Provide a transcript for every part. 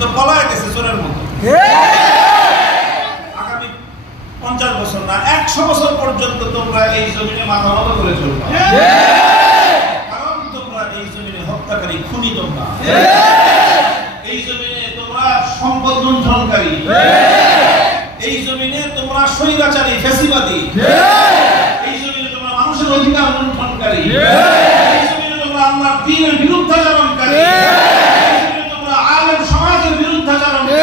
তো পলায় গেছে চোরের মতো। আগামী 50 বছর না 100 বছর পর্যন্ত তোমরা এই জমিনে মাথা নত করে চলবে, কারণ তোমরা এই জমিনে হত্যাকারী, খুনি, তোমরা এই জমিনে তোমরা সম্পদ লুণ্ঠনকারী, এই জমিনে তোমরা স্বৈরাচারী, ফ্যাসিবাদী, এই জমিনে তোমরা মানুষের অধিকার লুণ্ঠনকারী, এই জমিনে তোমরা আল্লাহর দ্বীনের বিরুদ্ধাচরণকারী, এই জমিনে তোমরা আলেম সমাজের বিরুদ্ধাচরণকারী,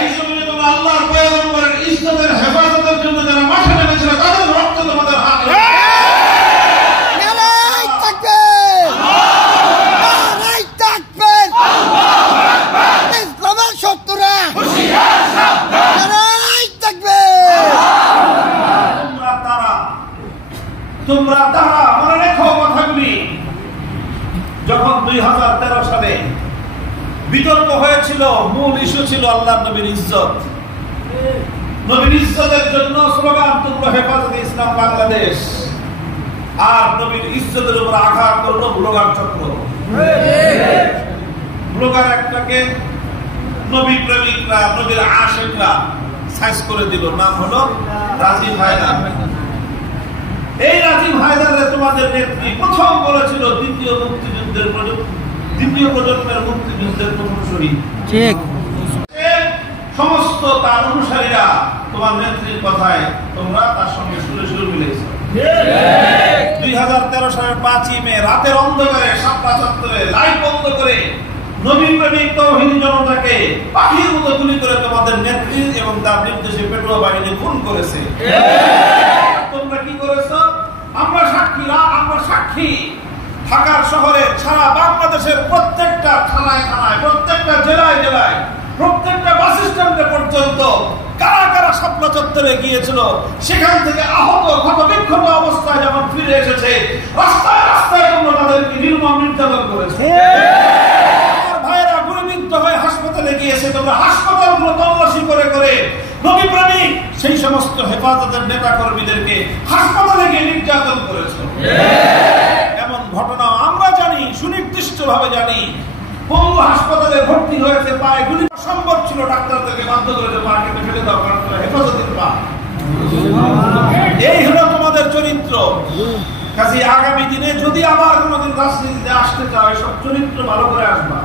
এই জমিনে তোমরা আল্লাহর পয়গম্বরের ইজ্জতের হেফাজতের জন্য যারা মাঠে নেমেছিল তাদের রক্ত তোমাদের হাতে। তোমরা তারা মনে রেখো কথাগুলি। যখন 2013 সালে বিতর্ক হয়েছিল, মূল ইস্যু ছিল আল্লাহর নবীর ইজ্জত। নবীর ইজ্জতের জন্য স্লোগান তুলল হেফাজতে ইসলাম বাংলাদেশ, আর নবীর ইজ্জতের উপর আঘাত করলো ব্লগার চক্র। ব্লগার একটাকে নবী প্রেমিকরা, নবীর আশিকরা সাইজ করে দিল, নাম হলো রাজীব হায়দার। এই রাজীব হায়দারে তোমাদের নেত্রী প্রথম বলেছিল দ্বিতীয় প্রজন্মের মুক্তিযুদ্ধের প্রথম শহীদ। ঠিক, সমস্ত তার অনুসারীরা তোমার নেত্রীর কথায় তোমরা তার সঙ্গে সুরে মিলেছ। 2013 সালের 5ই মে রাতের অন্ধকারে শাপলা চত্বরে লাইট বন্ধ করে নবী প্রেমিক তৌহিদি জনতাকে পাখির মতো গুলি করে তোমাদের নেত্রী এবং তার নির্দেশে পেটুয়া বাহিনী খুন করেছে। তোমরা কি করেছো? আমরা সাক্ষী। ঢাকার শহরে, সারা বাংলাদেশের প্রত্যেকটা থানায়, প্রত্যেকটা জেলায়, প্রত্যেকটা বাস স্ট্যান্ডে পর্যন্ত কারা কারা শাপলা চত্বরে গিয়েছিল, সেখান থেকে আহত, ক্ষত বিক্ষত অবস্থায় যেমন ফিরে এসেছে, রাস্তায় রাস্তায় তোমরা তাদেরকে নির্মম নির্যাতন করেছে। ভাইয়েরা গুলিবিদ্ধ হয়ে হাসপাতালে গিয়েছে, তোমরা হাসপাতালগুলো তল্লাশি করে নবী প্রেমিক সেই সমস্ত হেফাজতের নেতা কর্মীদেরকে হাসপাতালে গিয়ে নির্যাতন করেছে। এমন ঘটনা আমরা জানি, সুনির্দিষ্ট ভাবে জানি। পঙ্গু হাসপাতালে ভর্তি হয়েছে, পায়ে গুলি, সম্ভব ছিল ডাক্তারদেরকে বাধ্য করেছে পা কেটে ফেলে দাও, কারণ হেফাজতের পা। এই হলো তোমাদের চরিত্র। কাজে আগামী দিনে যদি আবার কোনোদিন রাজনীতিতে আসতে চাও, সব চরিত্র ভালো করে আসবা।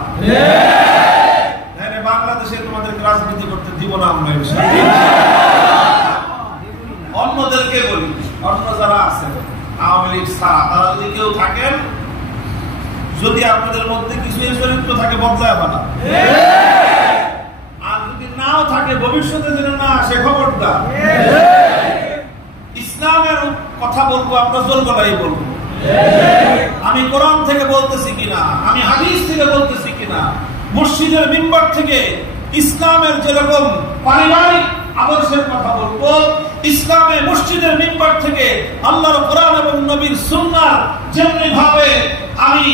বাংলাদেশে তোমাদেরকে রাজনীতি করতে দিব না আমরা। অন্যদেরকে বলি, অন্য যারা আছে আওয়ামী লীগ ছাড়া, তারা যদি কেউ থাকেন, যদি আপনাদের মধ্যে কিছু চরিত্র থাকে বদলায় বানা, আর যদি নাও থাকে ভবিষ্যতে যেন না আসে খবরদার। ইসলামের কথা বলবো, আমরা জোর গলায় বলবো। আমি কোরআন থেকে বলতেছি কিনা, আমি হাদিস থেকে বলতেছি কিনা, মসজিদের মিম্বার থেকে ইসলামের যেরকম পারিবারিক আদর্শের কথা বলবো, ইসলামে মসজিদের মিম্বার থেকে আল্লাহর কোরআন এবং নবীর সুন্নাহ যেমনি ভাবে আমি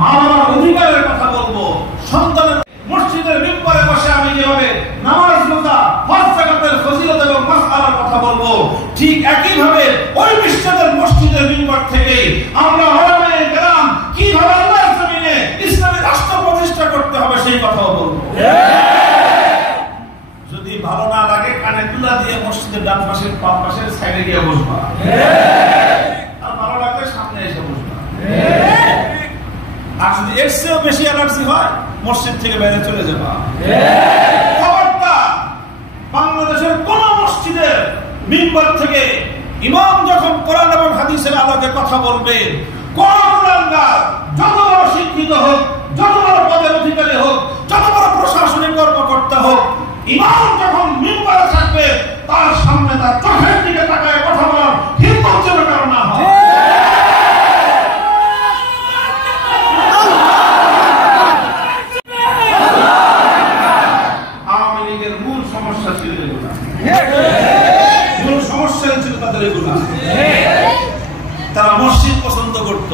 মানবার অধিকারের কথা বলবো, সন্তানের মসজিদের মিম্বারে বসে আমি যেভাবে নামাজ রোজা হজ যাকাতের ফজিলত এবং মাসআলার কথা বলবো, ঠিক একই ভাবে ওই বিশ্বদের মসজিদের মিম্বার থেকে আমরা ওলামায়ে কেরাম কিভাবে আল্লাহর জমিনে ইসলামী রাষ্ট্র প্রতিষ্ঠা করতে হবে সেই কথাও বলবো। যদি ভালো না লাগে কানে তুলা দিয়ে মসজিদের ডান পাশের বাম পাশের সাইডে গিয়ে বসবা, আর ভালো লাগলে সামনে এসে বসবা। আর যদি এর চেয়েও বেশি এনার্জি হয়, মসজিদ থেকে বাইরে চলে যাবা। খবরদার, বাংলাদেশের কোন মসজিদের মিম্বার থেকে ইমাম যখন কোরআন এবং হাদিসের আলোকে কথা বলবে, কোন কুলাঙ্গার যত বড় শিক্ষিত হোক, যত বড় পদের অধিকারী হোক, যত বড় প্রশাসনিক কর্মকর্তা হোক, ইমাম যখন মিম্বারে থাকবে, তার সামনে তার চোখের দিকে তাকায় কথা বলার হিম্মত যেন কারো না হয়। আওয়ামী লীগের মূল সমস্যা ছিল এগুলা, মূল সমস্যা ছিল তাদের এগুলা। তারা মসজিদ পছন্দ করত,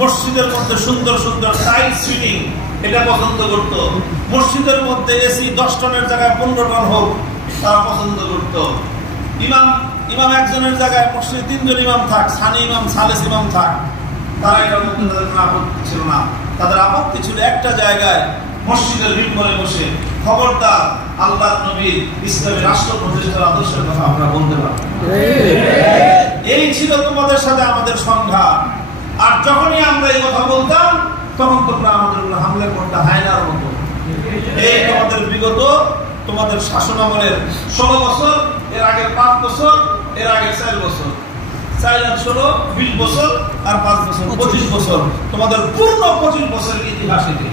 মসজিদের মধ্যে সুন্দর সুন্দর টাইলস ফিটিং, এটা পছন্দ করত। মসজিদের মধ্যে এসি 10 টনের জায়গায় 15 টন হোক, তারা পছন্দ করত। ইমাম একজনের জায়গায় মসজিদে 3 জন ইমাম থাক, সানি ইমাম, সালেস ইমাম থাক, তারা এটার মধ্যে তাদের কোনো আপত্তি ছিল না। তাদের আপত্তি ছিল একটা জায়গায় মসজিদের মিম্বরে বসে খবরদার আল্লাহর নবীর ইসলামী রাষ্ট্র প্রতিষ্ঠার আদর্শের কথা আমরা বলতে পারব। এই ছিল তোমাদের সাথে আমাদের সংঘাত। আর যখনই আমরা এই কথা বলতাম তখন তোমরা আমাদের উপর হামলা করতে হায়নার মতো। এই তোমাদের বিগত তোমাদের শাসন আমলের 16 বছর, এর আগে 5 বছর, এর আগে 4 বছর, 4 আর 16 20 বছর, আর 5 বছর 25 বছর, তোমাদের পূর্ণ 25 বছরের ইতিহাস এটি।